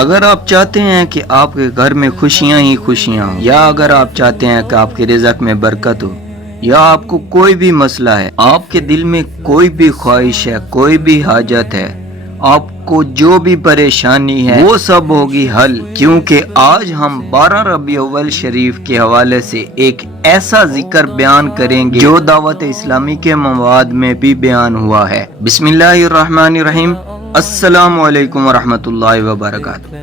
اگر آپ چاہتے ہیں کہ آپ کے گھر میں خوشیاں ہی خوشیاں ہوں، یا اگر آپ چاہتے ہیں کہ آپ کے رزق میں برکت ہو، یا آپ کو کوئی بھی مسئلہ ہے، آپ کے دل میں کوئی بھی خواہش ہے، کوئی بھی حاجت ہے، آپ کو جو بھی پریشانی ہے وہ سب ہوگی حل، کیونکہ آج ہم 12 ربیع الاول شریف کے حوالے سے ایک ایسا ذکر بیان کریں گے جو دعوت اسلامی کے مواد میں بھی بیان ہوا ہے۔ بسم اللہ الرحمن الرحیم۔ السلام علیکم ورحمۃ اللہ وبرکاتہ۔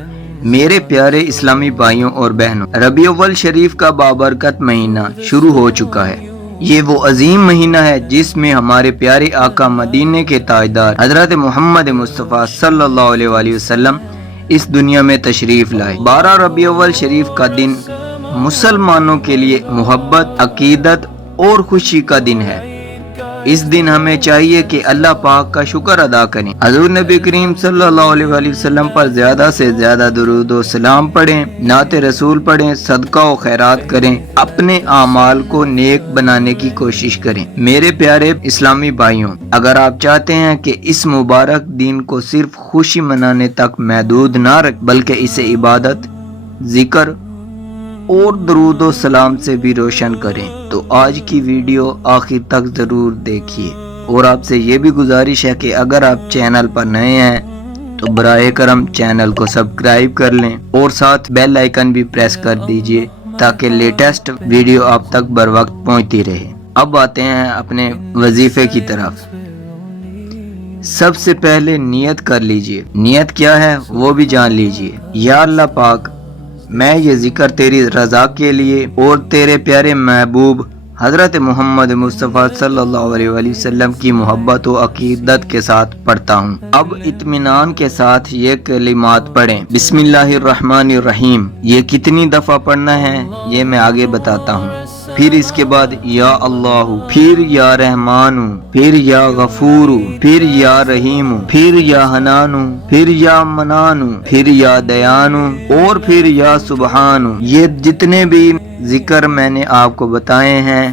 میرے پیارے اسلامی بھائیوں اور بہنوں، ربیع الاول شریف کا بابرکت مہینہ شروع ہو چکا ہے۔ یہ وہ عظیم مہینہ ہے جس میں ہمارے پیارے آقا مدینے کے تاجدار حضرت محمد مصطفیٰ صلی اللہ علیہ وآلہ وسلم اس دنیا میں تشریف لائے۔ 12 ربیع الاول شریف کا دن مسلمانوں کے لیے محبت، عقیدت اور خوشی کا دن ہے۔ اس دن ہمیں چاہیے کہ اللہ پاک کا شکر ادا کریں، حضور نبی کریم صلی اللہ علیہ وآلہ وسلم پر زیادہ سے زیادہ درود و سلام پڑھیں، نعت رسول پڑھیں، صدقہ و خیرات کریں، اپنے اعمال کو نیک بنانے کی کوشش کریں۔ میرے پیارے اسلامی بھائیوں، اگر آپ چاہتے ہیں کہ اس مبارک دن کو صرف خوشی منانے تک محدود نہ رکھ بلکہ اسے عبادت، ذکر اور درود و سلام سے بھی روشن کریں تو آج کی ویڈیو آخر تک ضرور دیکھیے۔ اور آپ سے یہ بھی گزارش ہے کہ اگر آپ چینل پر نئے ہیں تو براہ کرم چینل کو سبسکرائب کر لیں اور ساتھ بیل آئیکن بھی پریس کر دیجئے تاکہ لیٹسٹ ویڈیو آپ تک بر وقت پہنچتی رہے۔ اب آتے ہیں اپنے وظیفے کی طرف۔ سب سے پہلے نیت کر لیجئے۔ نیت کیا ہے وہ بھی جان لیجئے۔ یا اللہ پاک، میں یہ ذکر تیری رضا کے لیے اور تیرے پیارے محبوب حضرت محمد مصطفیٰ صلی اللہ علیہ وآلہ وسلم کی محبت و عقیدت کے ساتھ پڑھتا ہوں۔ اب اطمینان کے ساتھ یہ کلمات پڑھیں۔ بسم اللہ الرحمن الرحیم۔ یہ کتنی دفعہ پڑھنا ہے یہ میں آگے بتاتا ہوں۔ پھر اس کے بعد یا اللہ، پھر یا رحمان، پھر یا غفور، پھر یا رحیم، پھر یا حنان، پھر یا منان، پھر یا دیان اور پھر یا سبحان۔ یہ جتنے بھی ذکر میں نے آپ کو بتائے ہیں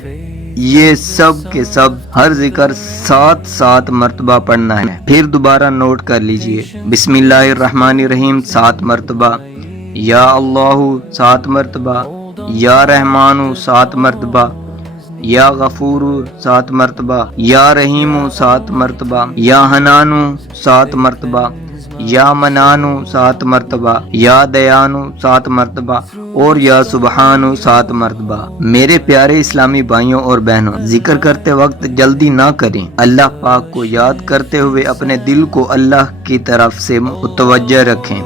یہ سب کے سب ہر ذکر 7 مرتبہ پڑھنا ہے۔ پھر دوبارہ نوٹ کر لیجئے۔ بسم اللہ الرحمن الرحیم 7 مرتبہ، یا اللہ 7 مرتبہ، یا رحمان 7 مرتبہ، یا غفور 7 مرتبہ، یا رحیم 7 مرتبہ، یا حنان 7 مرتبہ، یا منان 7 مرتبہ، یا دیان 7 مرتبہ اور یا سبحان 7 مرتبہ۔ میرے پیارے اسلامی بھائیوں اور بہنوں، ذکر کرتے وقت جلدی نہ کریں۔ اللہ پاک کو یاد کرتے ہوئے اپنے دل کو اللہ کی طرف سے متوجہ رکھیں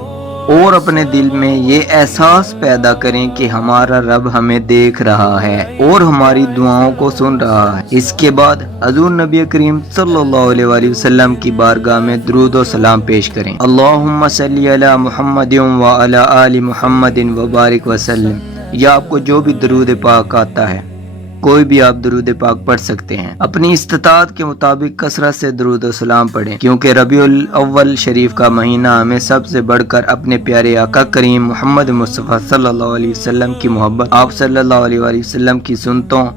اور اپنے دل میں یہ احساس پیدا کریں کہ ہمارا رب ہمیں دیکھ رہا ہے اور ہماری دعاؤں کو سن رہا ہے۔ اس کے بعد حضور نبی کریم صلی اللہ علیہ وآلہ وسلم کی بارگاہ میں درود و سلام پیش کریں۔ اللہم صلی علی محمد وعلی آل محمد وبارک وسلم۔ یا آپ کو جو بھی درود پاک آتا ہے کوئی بھی آپ درود پاک پڑھ سکتے ہیں۔ اپنی استطاعت کے مطابق کثرت سے درود و سلام پڑھیں، کیونکہ ربیع الاول شریف کا مہینہ ہمیں سب سے بڑھ کر اپنے پیارے آقا کریم محمد مصطفیٰ صلی اللہ علیہ وسلم کی محبت، آپ صلی اللہ علیہ وآلہ وسلم کی سنتوں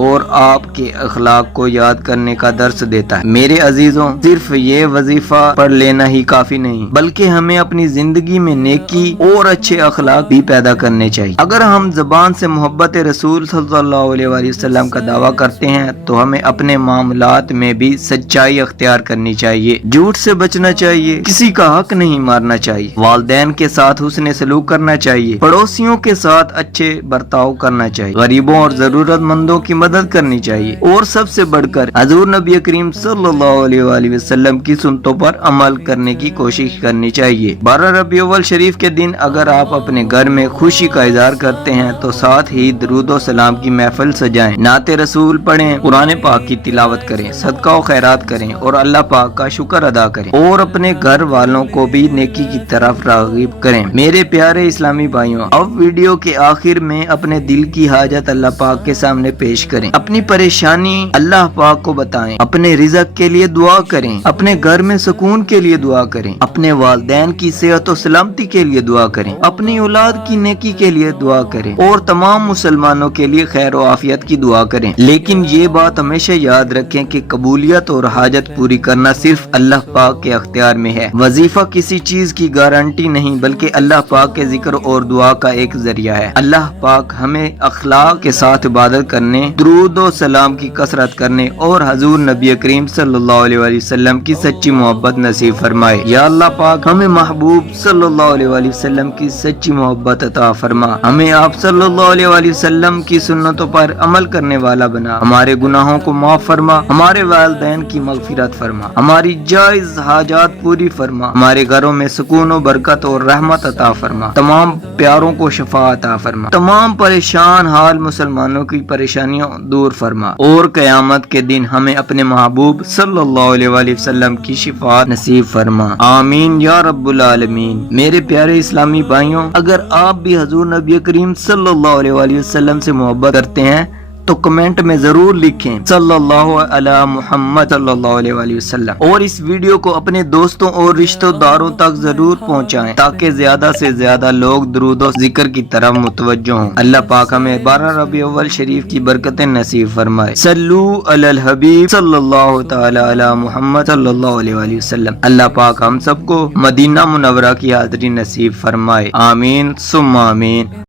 اور آپ کے اخلاق کو یاد کرنے کا درس دیتا ہے۔ میرے عزیزوں، صرف یہ وظیفہ پڑھ لینا ہی کافی نہیں بلکہ ہمیں اپنی زندگی میں نیکی اور اچھے اخلاق بھی پیدا کرنے چاہیے۔ اگر ہم زبان سے محبت رسول صلی اللہ علیہ وآلہ وسلم کا دعویٰ کرتے ہیں تو ہمیں اپنے معاملات میں بھی سچائی اختیار کرنی چاہیے، جھوٹ سے بچنا چاہیے، کسی کا حق نہیں مارنا چاہیے، والدین کے ساتھ حسن سلوک کرنا چاہیے، پڑوسیوں کے ساتھ اچھے برتاؤ کرنا چاہیے، غریبوں اور ضرورت مندوں کی مدد کرنی چاہیے اور سب سے بڑھ کر حضور نبی کریم صلی اللہ علیہ وآلہ وسلم کی سنتوں پر عمل کرنے کی کوشش کرنی چاہیے۔ 12 ربیع الاول شریف کے دن اگر آپ اپنے گھر میں خوشی کا اظہار کرتے ہیں تو ساتھ ہی درود و سلام کی محفل سجائیں، نعت رسول پڑھیں، قرآن پاک کی تلاوت کریں، صدقہ و خیرات کریں اور اللہ پاک کا شکر ادا کریں اور اپنے گھر والوں کو بھی نیکی کی طرف راغب کریں۔ میرے پیارے اسلامی بھائیوں، اب ویڈیو کے آخر میں اپنے دل کی حاجت اللہ پاک کے سامنے پیش کریں, اپنی پریشانی اللہ پاک کو بتائیں, اپنے رزق کے لیے دعا کریں, اپنے گھر میں سکون کے لیے دعا کریں, اپنے والدین کی صحت و سلامتی کے لیے دعا کریں, اپنی اولاد کی نیکی کے لیے دعا کریں اور تمام مسلمانوں کے لیے خیر و عافیت کی دعا کریں. لیکن یہ بات ہمیشہ یاد رکھیں کہ قبولیت اور حاجت پوری کرنا صرف اللہ پاک کے اختیار میں ہے. وظیفہ کسی چیز کی گارنٹی نہیں بلکہ اللہ پاک کے ذکر اور دعا کا ایک ذریعہ ہے. اللہ پاک ہمیں اخلاق کے ساتھ عبادت کرنے, درود و سلام کی کثرت کرنے اور حضور نبی کریم صلی اللہ علیہ وسلم کی سچی محبت نصیب فرمائے. یا اللہ پاک ہمیں محبوب صلی اللہ علیہ وسلم کی سچی محبت عطا فرما, ہمیں آپ صلی اللہ علیہ وسلم کی سنتوں پر عمل کرنے والا بنا, ہمارے گناہوں کو معاف فرما, ہمارے والدین کی مغفرت فرما, ہماری جائز حاجات پوری فرما, ہمارے گھروں میں سکون و برکت اور رحمت عطا فرما, تمام پیاروں کو شفا عطا فرما, تمام پریشان حال مسلمانوں کی پریشانیاں دور فرما اور قیامت کے دن ہمیں اپنے محبوب صلی اللہ علیہ وسلم کی شفاعت نصیب فرما. آمین یا رب العالمین. میرے پیارے اسلامی بھائیوں, اگر آپ بھی حضور نبی کریم صلی اللہ علیہ وسلم سے محبت کرتے ہیں تو کمنٹ میں ضرور لکھیں صلی اللہ علی محمد صلی اللہ علیہ وسلم, اور اس ویڈیو کو اپنے دوستوں اور رشتہ داروں تک ضرور پہنچائیں تاکہ زیادہ سے زیادہ لوگ درود و ذکر کی طرف متوجہ ہوں. اللہ پاک ہمیں 12 ربیع الاول شریف کی برکتیں نصیب فرمائے. صلو علی الحبیب صلی اللہ تعالی علی محمد صلی اللہ علیہ وسلم. اللہ پاک ہم سب کو مدینہ منورہ کی حاضری نصیب فرمائے. آمین ثم آمین.